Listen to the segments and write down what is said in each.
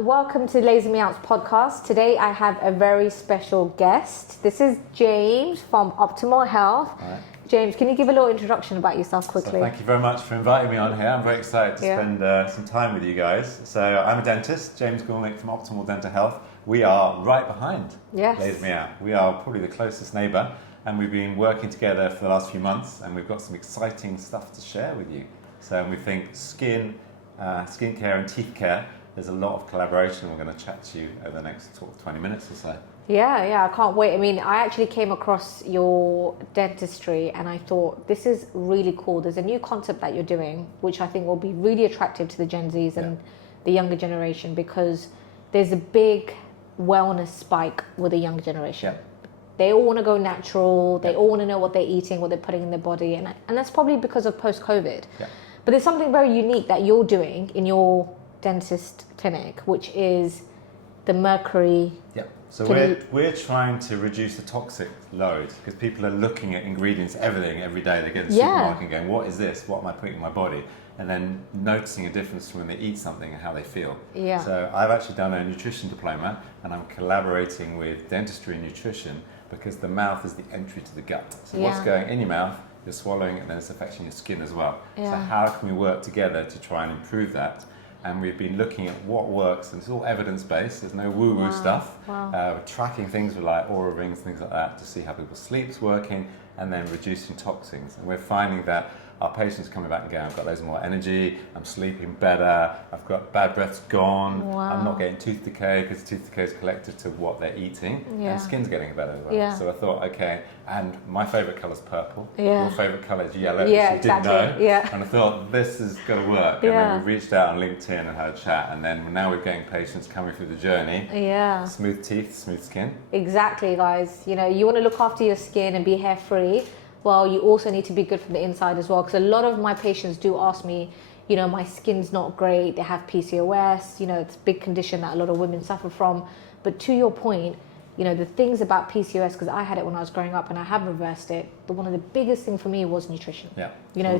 welcome to Lazy Me Out's podcast. Today I have a very special guest. This is James from Optimal Health. Right. James, can you give a little introduction about yourself quickly? So thank you very much for inviting me on here. I'm very excited to spend some time with you guys. So I'm a dentist, James Goolnik from Optimal Dental Health. We are right behind Lazy Me Out. We are probably the closest neighbour, and we've been working together for the last few months, and we've got some exciting stuff to share with you. So we think skincare and teeth care, there's a lot of collaboration. We're going to chat to you over the next 20 minutes or so. Yeah, I can't wait. I mean, I actually came across your dentistry and I thought, this is really cool. There's a new concept that you're doing, which I think will be really attractive to the Gen Zs and the younger generation, because there's a big wellness spike with the younger generation. They all want to go natural. They all want to know what they're eating, what they're putting in their body. And that's probably because of post-COVID. But there's something very unique that you're doing in your dentist clinic, which is the mercury. So we're trying to reduce the toxic load, because people are looking at ingredients, everything, every day. They get to the supermarket and going, what is this? What am I putting in my body? And then noticing a difference from when they eat something and how they feel. So I've actually done a nutrition diploma, and I'm collaborating with dentistry and nutrition, because the mouth is the entry to the gut. So what's going in your mouth, you're swallowing it, and then it's affecting your skin as well. So how can we work together to try and improve that? And we've been looking at what works, and it's all evidence-based. There's no woo-woo stuff. We're tracking things with like Oura rings, things like that, to see how people's sleep's working, and then reducing toxins. And we're finding that our patients coming back and going, I've got loads more energy, I'm sleeping better, I've got bad breath's gone, I'm not getting tooth decay, because tooth decay is connected to what they're eating, and skin's getting better as well. So I thought, okay, and my favourite colour's purple, your favourite colour is yellow, which you didn't know, and I thought, this is going to work. And then we reached out on LinkedIn and had a chat, and then now we're getting patients coming through the journey. Smooth teeth, smooth skin. Exactly, guys. You know, you want to look after your skin and be hair-free. Well, you also need to be good from the inside as well, because a lot of my patients do ask me, you know, my skin's not great, they have PCOS, you know, it's a big condition that a lot of women suffer from. But to your point, you know, the things about PCOS, because I had it when I was growing up and I have reversed it, but one of the biggest things for me was nutrition. You know,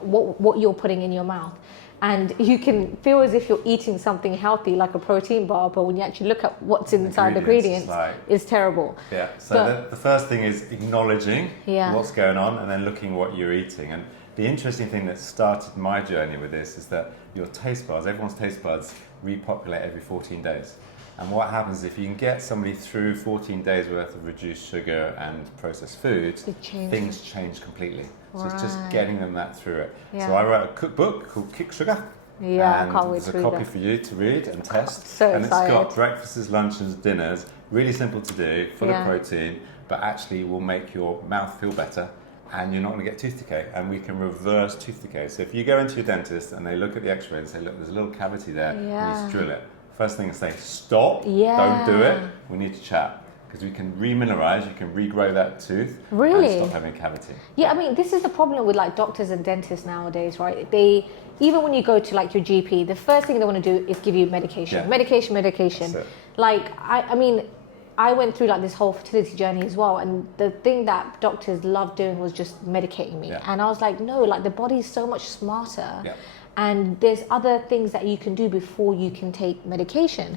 what you're putting in your mouth. And you can feel as if you're eating something healthy, like a protein bar, but when you actually look at what's inside the ingredients, it's terrible. So the first thing is acknowledging what's going on, and then looking what you're eating. And the interesting thing that started my journey with this is that your taste buds, everyone's taste buds, repopulate every 14 days. And what happens if you can get somebody through 14 days worth of reduced sugar and processed foods, things change completely. So it's just getting them that through it. So I wrote a cookbook called Kick Sugar. And I can't wait there's to a read copy that. for you to read and test. So and excited. It's got breakfasts, lunches, dinners, really simple to do, full of protein, but actually will make your mouth feel better, and you're not going to get tooth decay. And we can reverse tooth decay. So if you go into your dentist and they look at the x-ray and say, look, there's a little cavity there, you need to drill it. First thing is say, stop, don't do it, we need to chat. Because we can remineralize, you can regrow that tooth and stop having a cavity. I mean, this is the problem with like doctors and dentists nowadays, right? They, even when you go to like your GP, the first thing they want to do is give you medication. Medication. Like, I mean, I went through like this whole fertility journey as well, and the thing that doctors loved doing was just medicating me. And I was like, no, like the body's so much smarter. And there's other things that you can do before you can take medication.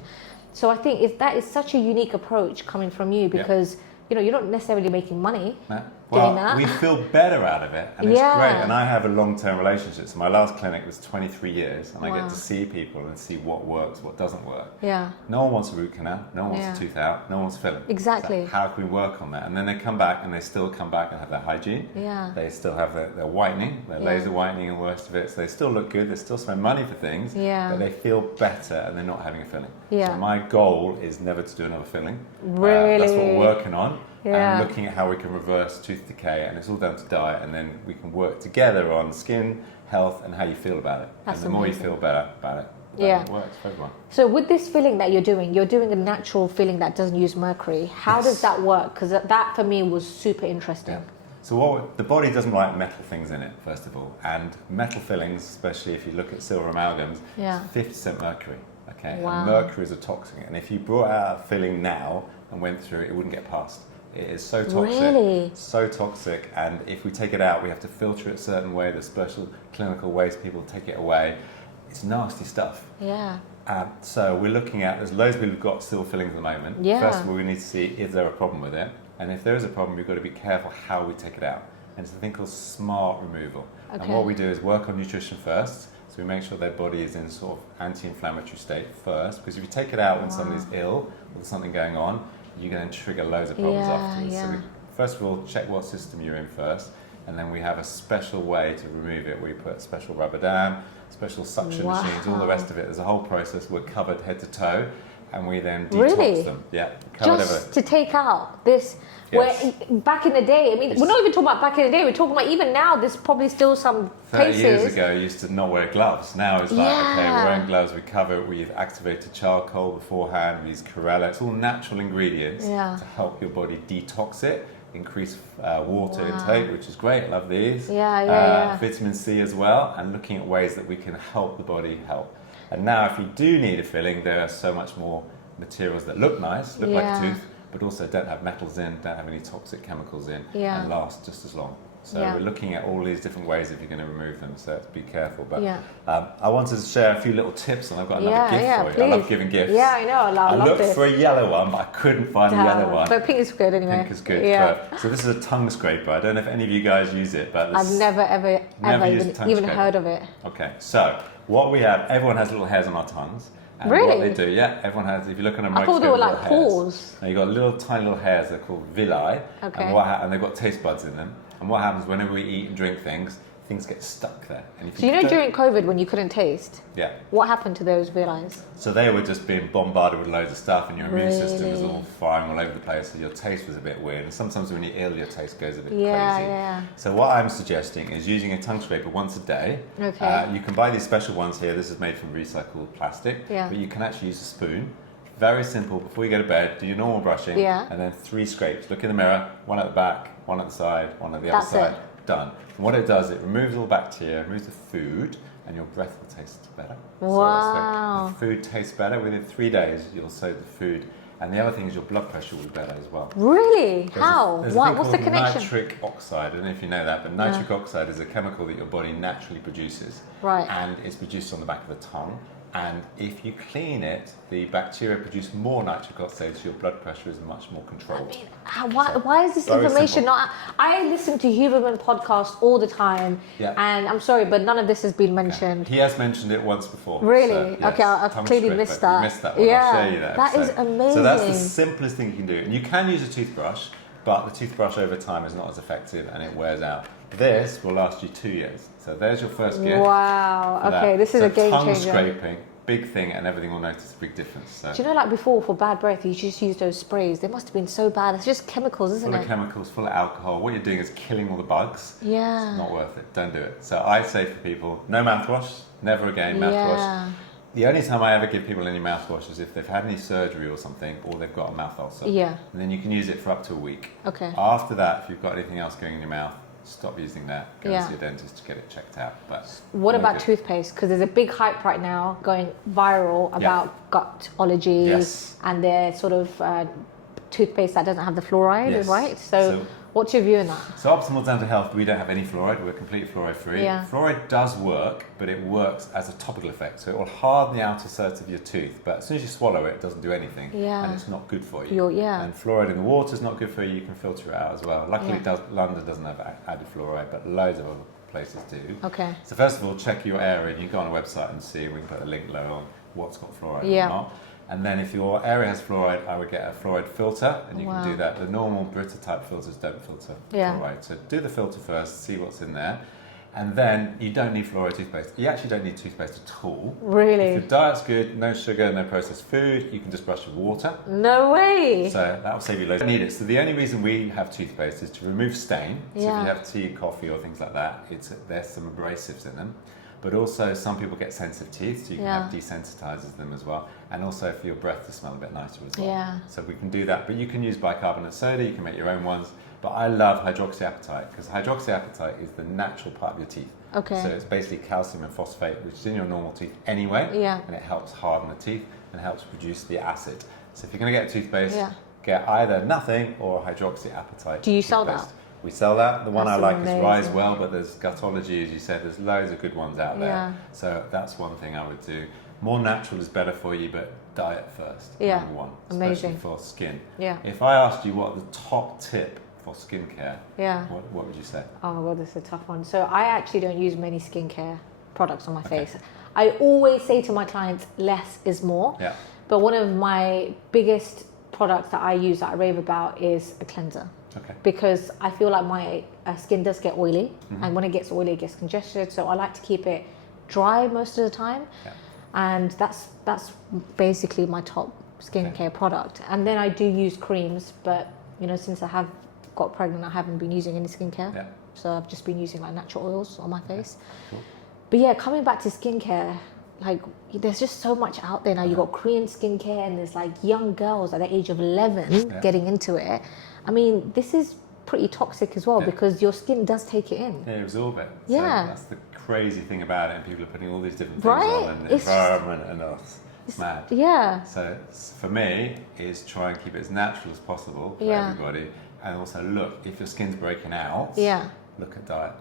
So I think that is such a unique approach coming from you, because you know, you're not necessarily making money doing that. We feel better out of it, and it's great. And I have a long-term relationship. So my last clinic was 23 years, and I get to see people and see what works, what doesn't work. No one wants a root canal, no one wants a tooth out, no one wants filling. Exactly. So how can we work on that? And then they come back, and they still come back and have their hygiene. They still have their whitening, their laser whitening and worst of it. So they still look good, they still spend money for things, but they feel better and they're not having a filling. So my goal is never to do another filling. That's what we're working on. And looking at how we can reverse tooth decay, and it's all down to diet, and then we can work together on skin health and how you feel about it. And the more you feel better about it, it works for everyone. So with this filling that you're doing a natural filling that doesn't use mercury. How does that work? Because that for me was super interesting. So the body doesn't like metal things in it, first of all, and metal fillings, especially if you look at silver amalgams, 50% mercury. And mercury is a toxin, and if you brought out a filling now and went through it, it wouldn't get past. It is so toxic, so toxic, and if we take it out, we have to filter it a certain way. There's special clinical ways people take it away. It's nasty stuff. So we're looking at, there's loads of people who've got still fillings at the moment. Yeah. First of all, we need to see, is there a problem with it? And if there is a problem, we've got to be careful how we take it out. And it's a thing called smart removal. Okay. And what we do is work on nutrition first. So we make sure their body is in sort of anti-inflammatory state first. Because if you take it out when somebody's ill or there's something going on, you're going to trigger loads of problems afterwards. So we, first of all, check what system you're in first. And then we have a special way to remove it. We put special rubber dam, special suction machines, all the rest of it. There's a whole process. We're covered head to toe. And we then detox them. Yeah, just to take out this. Yes. Where back in the day, I mean, we're not even talking about back in the day. We're talking about even now. There's probably still some 30 places. years ago, you used to not wear gloves. Now it's like, okay, we're wearing gloves. We cover it with activated charcoal beforehand. We use chlorella. It's all natural ingredients to help your body detox it. Increase water intake, which is great. Love these. Vitamin C as well, and looking at ways that we can help the body help. And now, if you do need a filling, there are so much more materials that look nice, look like a tooth, but also don't have metals in, don't have any toxic chemicals in, and last just as long. So we're looking at all these different ways if you're going to remove them, so be careful. But I wanted to share a few little tips, and I've got another gift for you. Please. I love giving gifts. Yeah, I know. I love looked for a yellow one, but I couldn't find a yellow one. But pink is good anyway. Pink is good. Yeah. So this is a tongue scraper. I don't know if any of you guys use it, but I've never even heard of it. Okay, so what we have, everyone has little hairs on our tongues. And really? What they do, everyone has, if you look on a microscope, I thought they were like pores. Now you've got little tiny little hairs, they're called villi, okay. and they've got taste buds in them. And what happens whenever we eat and drink things, things get stuck there. And so you know during COVID when you couldn't taste? Yeah. What happened to those villi? So they were just being bombarded with loads of stuff and your immune system was all firing all over the place, so your taste was a bit weird. And sometimes when you're ill, your taste goes a bit crazy. Yeah. So what I'm suggesting is using a tongue scraper once a day. Okay. You can buy these special ones here. This is made from recycled plastic. Yeah. But you can actually use a spoon. Very simple. Before you go to bed, do your normal brushing. Yeah. And then 3 scrapes. Look in the mirror, one at the back, one at the side, one at the other side. Done. And what it does, it removes all the bacteria, removes the food, and your breath will taste better. Wow. So the food tastes better. Within 3 days, you'll soak the food. And the other thing is your blood pressure will be better as well. Really? How? What's the connection? Nitric oxide. I don't know if you know that, but nitric oxide is a chemical that your body naturally produces. Right. And it's produced on the back of the tongue. And if you clean it, the bacteria produce more nitric oxide, so your blood pressure is much more controlled. I mean, why is this information not... I listen to Huberman podcasts all the time, and I'm sorry, but none of this has been mentioned. He has mentioned it once before. Really? So, yes, okay, I've clearly missed that. You missed that one. I'll show you that. That is amazing. So that's the simplest thing you can do. And you can use a toothbrush, but the toothbrush over time is not as effective and it wears out. This will last you 2 years. So there's your first gift. Wow. Okay, this is a game changer. Tongue scraping, big thing, and everything will notice a big difference. So. Do you know, like before, for bad breath, you just use those sprays. They must have been so bad. It's just chemicals, isn't it? Full of chemicals, full of alcohol. What you're doing is killing all the bugs. Yeah. It's not worth it. Don't do it. So I say for people, no mouthwash. Never again mouthwash. The only time I ever give people any mouthwash is if they've had any surgery or something, or they've got a mouth ulcer. Yeah. And then you can use it for up to a week. Okay. After that, if you've got anything else going in your mouth, stop using that. Go to your dentist to get it checked out. But what about toothpaste? Because there's a big hype right now going viral about gutology and their sort of toothpaste that doesn't have the fluoride, right? So what's your view on that? So Optimal Dental Health, we don't have any fluoride. We're completely fluoride free. Yeah. Fluoride does work, but it works as a topical effect. So it will harden the outer surface of your tooth, but as soon as you swallow it, it doesn't do anything. Yeah. And it's not good for you. And fluoride in the water is not good for you. You can filter it out as well. Luckily, London doesn't have added fluoride, but loads of other places do. Okay. So first of all, check your area. You can go on a website and see. We can put a link below on what's got fluoride or not. And then if your area has fluoride, I would get a fluoride filter, and you can do that. The normal Brita type filters don't filter fluoride. So do the filter first, see what's in there. And then you don't need fluoride toothpaste. You actually don't need toothpaste at all. Really? If your diet's good, no sugar, no processed food, you can just brush with water. No way! So that will save you loads. You need it. So the only reason we have toothpaste is to remove stain. So if you have tea, coffee or things like that, there's some abrasives in them. But also some people get sensitive teeth, so you can have desensitizers them as well. And also for your breath to smell a bit nicer as well. Yeah. So we can do that. But you can use bicarbonate soda, you can make your own ones. But I love hydroxyapatite because hydroxyapatite is the natural part of your teeth. Okay. So it's basically calcium and phosphate, which is in your normal teeth anyway. Yeah. And it helps harden the teeth and helps produce the acid. So if you're going to get a toothpaste, get either nothing or hydroxyapatite. Do you sell that? We sell that. The one I like amazing. is Rise Well, but there's Gutology, as you said. There's loads of good ones out there. Yeah. So that's one thing I would do. more natural is better for you, but diet first, number one, amazing. especially for skin. Yeah. If I asked you what the top tip for skincare, what would you say? Oh my God, this is a tough one. So I actually don't use many skincare products on my face. I always say to my clients, less is more. Yeah. But one of my biggest products that I use that I rave about is a cleanser. Okay. Because I feel like my skin does get oily, and when it gets oily, it gets congested. So I like to keep it dry most of the time, and that's basically my top skincare product. And then I do use creams, but you know, since I have got pregnant, I haven't been using any skincare. Yeah. So I've just been using like natural oils on my face. Cool. But yeah, coming back to skincare, like there's just so much out there now. You've got Korean skincare, and there's like young girls at the age of 11 getting into it. I mean, this is pretty toxic as well because your skin does take it in. Yeah, absorb it. Yeah. So that's the crazy thing about it, and people are putting all these different things Right? on, and the environment, and it's mad. Yeah. So for me, is try and keep it as natural as possible for everybody, and also look, if your skin's breaking out, look at diet.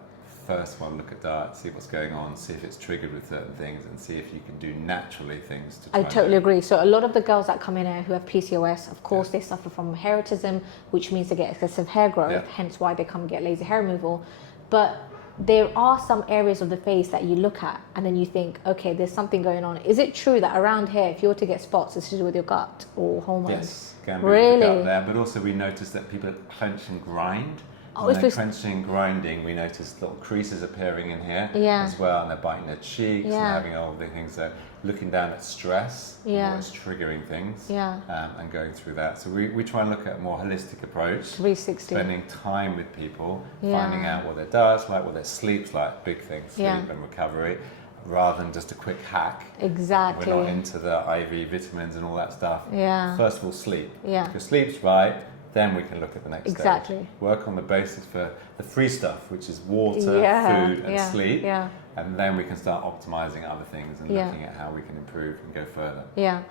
First one, look at diet, see what's going on, see if it's triggered with certain things, and see if you can do naturally things to try. I totally agree. So a lot of the girls that come in here who have PCOS, of course, they suffer from heritism, which means they get excessive hair growth, hence why they come get laser hair removal. But there are some areas of the face that you look at and then you think, okay, there's something going on. Is it true that around here, if you were to get spots, it's to do with your gut or hormones? Yes, can be really? with the gut there, but also we notice that people clench and grind. When they're clenching and grinding, we notice little creases appearing in here as well, and they're biting their cheeks and having all the things. So looking down at stress, what's triggering things, and going through that. So we try and look at a more holistic approach, 360. spending time with people, finding out what their diet's like, what their sleep's like, big thing, sleep and recovery, rather than just a quick hack. Exactly. We're not into the IV vitamins and all that stuff. Yeah. First of all, sleep. Yeah. If your sleep's right, then we can look at the next Exactly. stage. Work on the basis for the free stuff, which is water, food, and sleep. Yeah. And then we can start optimizing other things and looking at how we can improve and go further. Yeah.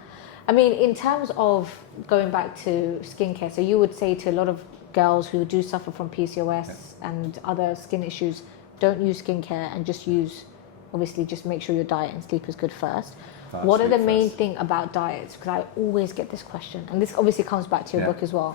I mean, in terms of going back to skincare, so you would say to a lot of girls who do suffer from PCOS and other skin issues, don't use skincare and just use, obviously, just make sure your diet and sleep is good first. What are the main thing about diets? Because I always get this question, and this obviously comes back to your book as well.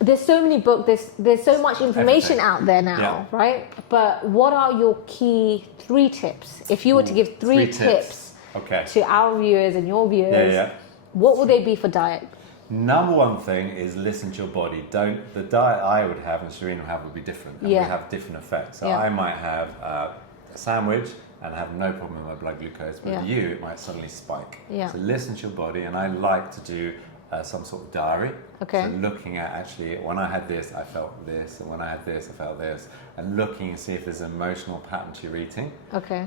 There's so many books, there's so much information out there now, right? But what are your key 3 tips? If you were to give 3 tips to our viewers and your viewers, what would they be for diet? Number one thing is listen to your body. The diet I would have and Shireen would have would be different, and we have different effects. So I might have a sandwich and have no problem with my blood glucose, but with you, it might suddenly spike. So listen to your body, and I like to do some sort of diary. So looking at actually, when I had this, I felt this, and when I had this, I felt this, and looking and see if there's an emotional pattern to your eating.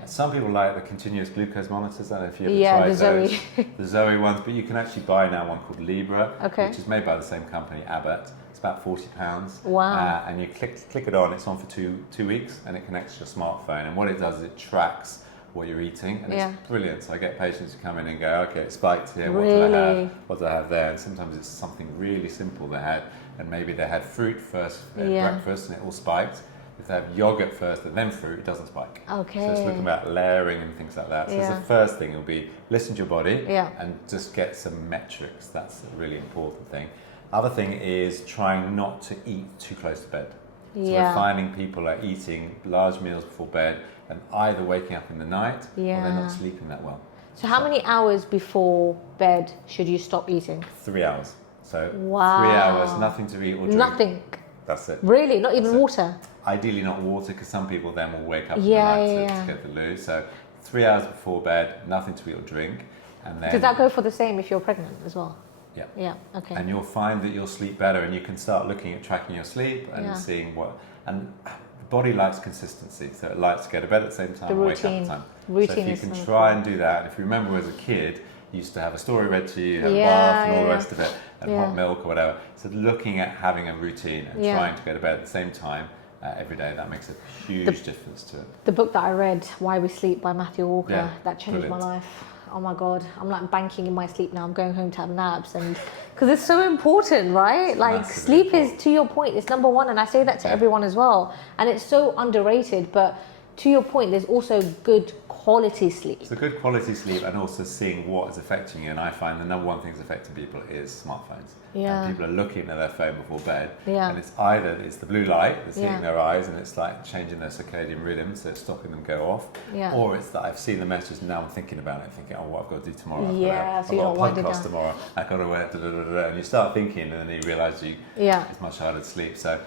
Some people like the continuous glucose monitors. I don't know if you ever tried those. The Zoe ones, but you can actually buy now one called Libra, which is made by the same company, Abbott. It's about £40. Wow. And you click it on, it's on for two weeks, and it connects to your smartphone. And what it does is it tracks what you're eating, and it's brilliant. So I get patients who come in and go, okay, it spiked here, what do I have? What do I have there? And sometimes it's something really simple they had, and maybe they had fruit first at breakfast and it all spiked. If they have yogurt first and then fruit, it doesn't spike. So it's looking about layering and things like that. So the first thing will be listen to your body and just get some metrics. That's a really important thing. Other thing is trying not to eat too close to bed. So we're finding people are eating large meals before bed and either waking up in the night or they're not sleeping that well. So how many hours before bed should you stop eating? 3 hours. So 3 hours, nothing to eat or drink. Nothing. That's it. Really? Not even water? Ideally not water, because some people then will wake up in the night to get the loo. So 3 hours before bed, nothing to eat or drink. And then, does that go for the same if you're pregnant as well? Yeah. Yeah, okay. And you'll find that you'll sleep better, and you can start looking at tracking your sleep and seeing what... And the body likes consistency, so it likes to go to bed at the same time and wake up at the time. So if you can try and do that, and if you remember as a kid, you used to have a story read to you, have a bath and all the rest of it, and hot milk or whatever. So looking at having a routine and trying to go to bed at the same time every day, that makes a huge difference to it. The book that I read, Why We Sleep by Matthew Walker, that changed my life. Oh my God, I'm like banking in my sleep now. I'm going home to have naps, and because it's so important, right? It's like sleep is, to your point, it's number one, and I say that to everyone as well. And it's so underrated, but to your point, there's also good quality sleep. It's a good quality sleep, and also seeing what is affecting you. And I find the number one thing that's affecting people is smartphones. Yeah. And people are looking at their phone before bed. Yeah. And it's either the blue light that's hitting Yeah. their eyes, and it's like changing their circadian rhythm, so it's stopping them go off. Yeah. Or it's that I've seen the message and now I'm thinking about it, thinking, oh, what I've got to do tomorrow. Yeah, so I've you got don't a wind it podcast down. tomorrow. I've got to wear and you start thinking, and then you realise Yeah. it's much harder to sleep. So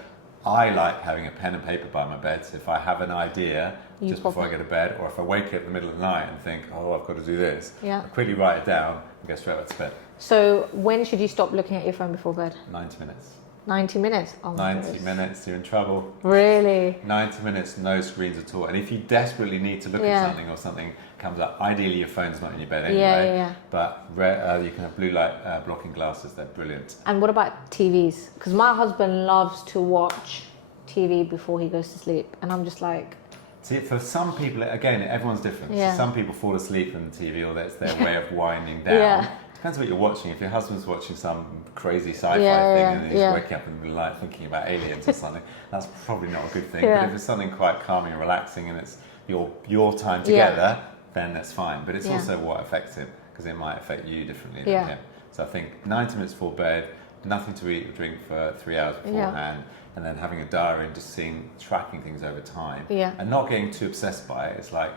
I like having a pen and paper by my bed. So if I have an idea just before I go to bed, or if I wake up in the middle of the night and think, oh, I've got to do this, Yeah. I quickly write it down and go straight back to bed. So when should you stop looking at your phone before bed? 90 minutes. 90 minutes? Oh my 90 goodness. minutes, you're in trouble. Really? 90 minutes, no screens at all. And if you desperately need to look Yeah. at something, or something comes up, ideally your phone's not in your bed anyway. Yeah. But you can have blue light blocking glasses, they're brilliant. And what about TVs? Because my husband loves to watch TV before he goes to sleep. And I'm just like... See, for some people, again, everyone's different. Yeah. So some people fall asleep on TV, or that's their way of winding down. Yeah. Depends what you're watching. If your husband's watching some crazy sci-fi Yeah, thing yeah, and he's yeah. waking up in the middle of the night thinking about aliens or something, that's probably not a good thing. Yeah. But if it's something quite calming and relaxing and it's your time together, then that's fine. But it's Yeah. also what affects him, because it might affect you differently than Yeah. him. So I think 90 minutes before bed, nothing to eat or drink for 3 hours beforehand, and then having a diary and just tracking things over time, Yeah. and not getting too obsessed by it. It's like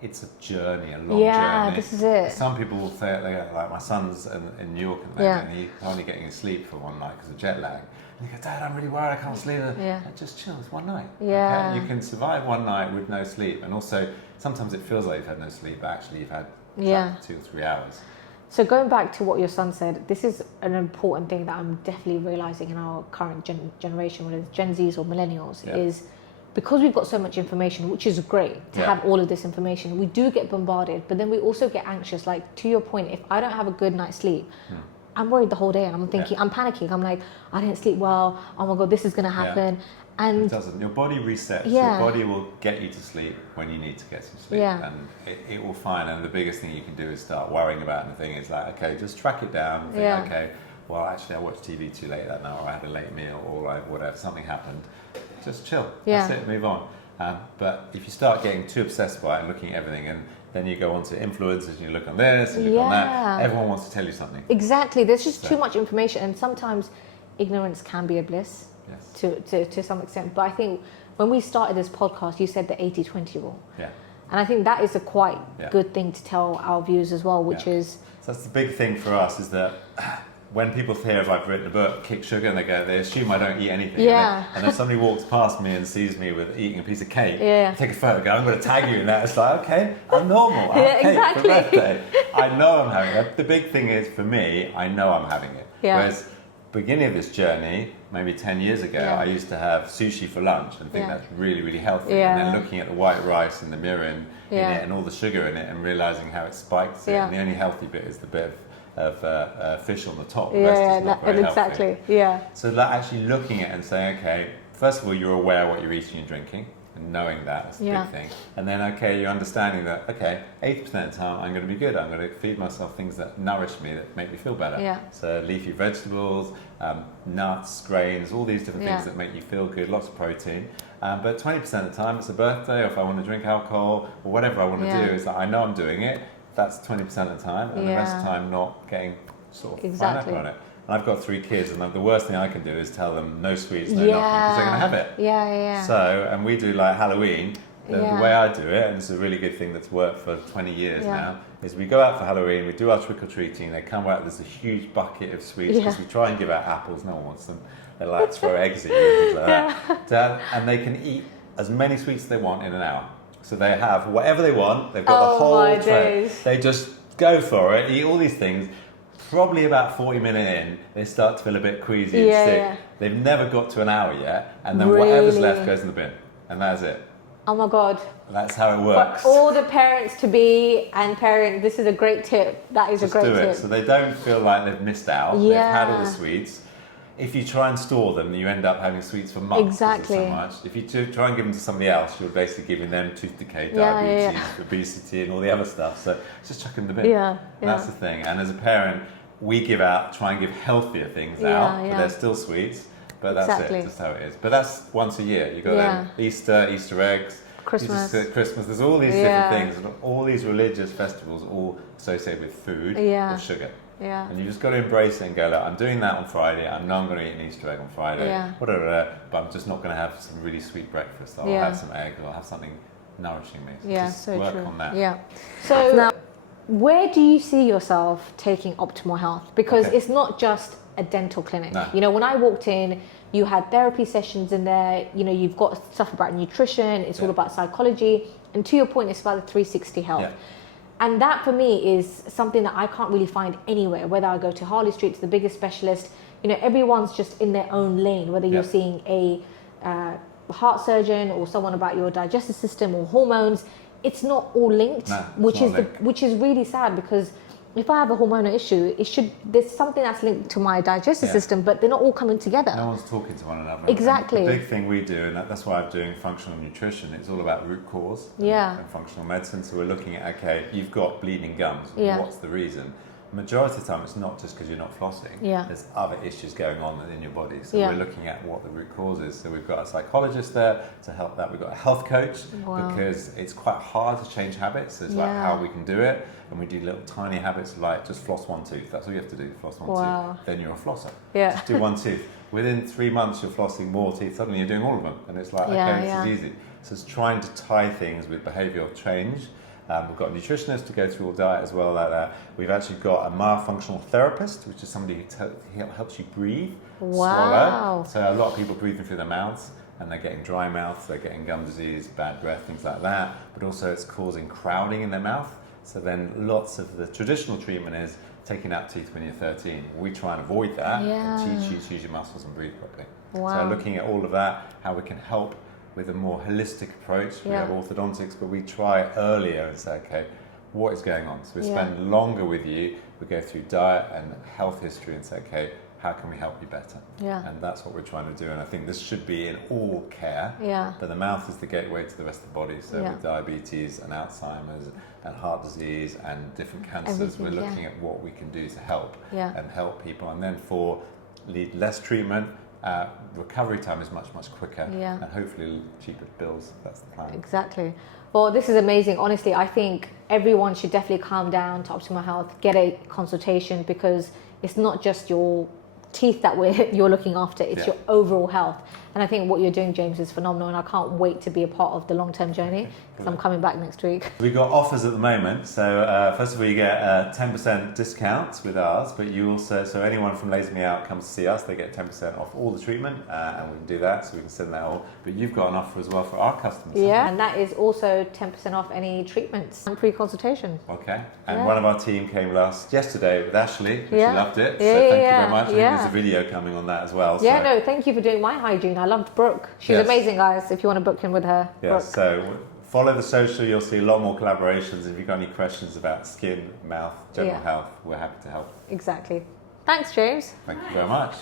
it's a journey, a long Yeah, journey. this is it. Some people will say, like my son's in New York at the moment, and he's only getting his sleep for one night because of jet lag. And he goes, Dad, I'm really worried, I can't sleep. Yeah. Like, just chill, it's one night. Yeah. Okay? You can survive one night with no sleep. And also, sometimes it feels like you've had no sleep, but actually you've had Yeah. 2 or 3 hours. So going back to what your son said, this is an important thing that I'm definitely realising in our current generation, whether it's Gen Zs or millennials, Yeah. is because we've got so much information, which is great to Yeah. have all of this information, we do get bombarded, but then we also get anxious. Like, to your point, if I don't have a good night's sleep, I'm worried the whole day, and I'm thinking, I'm panicking. I'm like, I didn't sleep well. Oh my God, this is going to happen. It And doesn't. Your body resets. Yeah. Your body will get you to sleep when you need to get to sleep. Yeah. And it will find. And the biggest thing you can do is start worrying about it. And the thing is like, okay, just track it down. And think, Yeah. okay, well, actually, I watched TV too late that night, or I had a late meal, or whatever, something happened. Just chill. Yeah. That's it, move on. But if you start getting too obsessed by it and looking at everything, and then you go on to influencers and you look on this and you look on Yeah. that, everyone wants to tell you something. exactly, there's just So- too much information, and sometimes ignorance can be a bliss. Yes. To some extent. But I think when we started this podcast, you said the 80-20 rule. Yeah. And I think that is a quite Yeah. good thing to tell our viewers as well, which Yeah. is... So that's the big thing for us, is that when people hear if I've written a book, Kick Sugar, and they assume I don't eat anything. Yeah. And then somebody walks past me and sees me with eating a piece of cake, Yeah. take a photo, go, I'm going to tag you in that. It's like, okay, I'm normal. I have Yeah, cake exactly. for birthday. I know I'm having it. The big thing is, for me, I know I'm having it. Yeah. Whereas beginning of this journey, maybe 10 years ago, Yeah. I used to have sushi for lunch and think Yeah. that's really, really healthy. Yeah. And then looking at the white rice in the mirror in Yeah. it and all the sugar in it and realising how it spikes it. Yeah. And the only healthy bit is the bit of fish on the top. The rest Yeah, is not very exactly. healthy. Yeah. So like actually looking at it and saying, okay, first of all, you're aware of what you're eating and drinking, and knowing that's a Yeah. big thing. And then, okay, you're understanding that, okay, 80% of the time I'm going to be good. I'm going to feed myself things that nourish me, that make me feel better. Yeah. So leafy vegetables, nuts, grains, all these different Yeah. things that make you feel good, lots of protein. But 20% of the time it's a birthday, or if I want to drink alcohol, or whatever I want to Yeah. do, is that I know I'm doing it. That's 20% of the time, and the rest of the Yeah. time not getting sort of Exactly. fine up on it. And I've got 3 kids, and the worst thing I can do is tell them no sweets, no nothing, because they're going to have it. Yeah. So, and we do like Halloween. The Yeah. way I do it, and it's a really good thing that's worked for 20 years Yeah. now, is we go out for Halloween, we do our trick-or-treating, they come out, there's a huge bucket of sweets, because Yeah. we try and give out apples, no one wants them. They like throw eggs at you and things like that. And they can eat as many sweets as they want in an hour. So they have whatever they want, they've got the Oh whole my tray. days. They just go for it, eat all these things. Probably about 40 minutes in, they start to feel a bit queasy and Yeah, sick. yeah. They've never got to an hour yet, and then whatever's Really? left goes in the bin. And that's it. Oh my God. That's how it For works. all the parents to be and parent, this is a great tip. That is Just a great do it. tip. So they don't feel like they've missed out. They've had all the Yeah. sweets. If you try and store them, you end up having sweets for months. 'cause Exactly. it's so much. If you try and give them to somebody else, you're basically giving them tooth decay, Yeah, diabetes, yeah. obesity, and all the other stuff. So just chuck them in the bin. Yeah, And that's the thing. And as a parent, we try and give healthier things Yeah, out, yeah. but they're still sweets. But that's Exactly. it, just how it is. But that's once a year. You got Yeah. them Easter eggs. Christmas. Christmas. There's all these different things, and all these religious festivals all associated with food or sugar. Yeah. And you just got to embrace it and go, look, I'm doing that on Friday. I know I'm going to eat an Easter egg on Friday. Whatever, but I'm just not going to have some really sweet breakfast. I'll have some egg, or I'll have something nourishing me. So just so work true. on that. Yeah. So now, where do you see yourself taking optimal health? Because it's not just a dental clinic. No. You know, when I walked in, you had therapy sessions in there. You know, you've got stuff about nutrition. It's all about psychology. And to your point, it's about the 360 health. Yeah. And that for me is something that I can't really find anywhere, whether I go to Harley Street, to the biggest specialist, you know, everyone's just in their own lane, whether you're seeing a heart surgeon or someone about your digestive system or hormones, it's not all linked, which is really sad, because if I have a hormonal issue, there's something that's linked to my digestive system, but they're not all coming together. No one's talking to one another. Exactly. And the big thing we do, and that's why I'm doing functional nutrition, it's all about root cause and functional medicine. So we're looking at, okay, you've got bleeding gums. What's the reason? Majority of the time, it's not just because you're not flossing. There's other issues going on in your body. So we're looking at what the root cause is. So we've got a psychologist there to help that. We've got a health coach because it's quite hard to change habits. It's like how we can do it. And we do little tiny habits like just floss one tooth. That's all you have to do, floss one tooth. Then you're a flosser. Just do one tooth. Within 3 months, you're flossing more teeth. Suddenly you're doing all of them. And it's like, okay, this is easy. So it's trying to tie things with behavioural change. We've got a nutritionist to go through all diet as well. We've actually got a myofunctional therapist, which is somebody who helps you breathe, swallow. So a lot of people breathing through their mouths, and they're getting dry mouth, they're getting gum disease, bad breath, things like that. But also it's causing crowding in their mouth. So then lots of the traditional treatment is taking out teeth when you're 13. We try and avoid that and teach you to use your muscles and breathe properly. So looking at all of that, how we can help with a more holistic approach. We have orthodontics, but we try earlier and say, okay, what is going on? So we spend longer with you. We go through diet and health history and say, okay, how can we help you better? And that's what we're trying to do. And I think this should be in all care. But the mouth is the gateway to the rest of the body. So with diabetes and Alzheimer's and heart disease and different cancers, we're looking at what we can do to help and help people. And then for less treatment, recovery time is much quicker and hopefully cheaper bills. That's the plan. Exactly. Well, this is amazing. Honestly, I think everyone should definitely calm down to Optimal Health, get a consultation, because it's not just your teeth that you're looking after, it's your overall health. And I think what you're doing, James, is phenomenal, and I can't wait to be a part of the long-term journey, because I'm coming back next week. We've got offers at the moment. So first of all, you get a 10% discount with ours, but you also, so anyone from Lazy Me Out comes to see us, they get 10% off all the treatment, and we can do that, so we can send that all. But you've got an offer as well for our customers. And that is also 10% off any treatments and pre-consultation. Okay. And one of our team came yesterday with Ashley, and she loved it. So thank you very much. I think there's a video coming on that as well. No, thank you for doing my hygiene. I loved Brooke. She's amazing, guys, if you want to book in with her. So follow the social, you'll see a lot more collaborations. If you've got any questions about skin, mouth, general health, we're happy to help. Exactly. Thanks, James. Thank you very much.